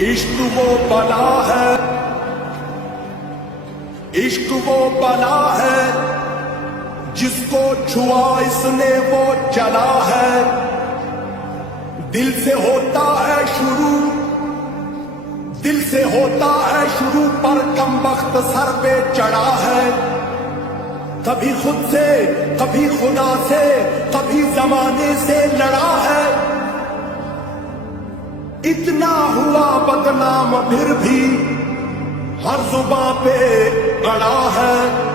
इश्क वो बला है, इश्क वो बला है, जिसको छुआ इसने वो जला है। दिल से होता है शुरू, दिल से होता है शुरू, पर कम वक्त सर पे चढ़ा है। कभी खुद से, कभी खुदा से, कभी जमाने से लड़ा है। इतना हुआ बदनाम फिर भी हर जुबां पे अड़ा है।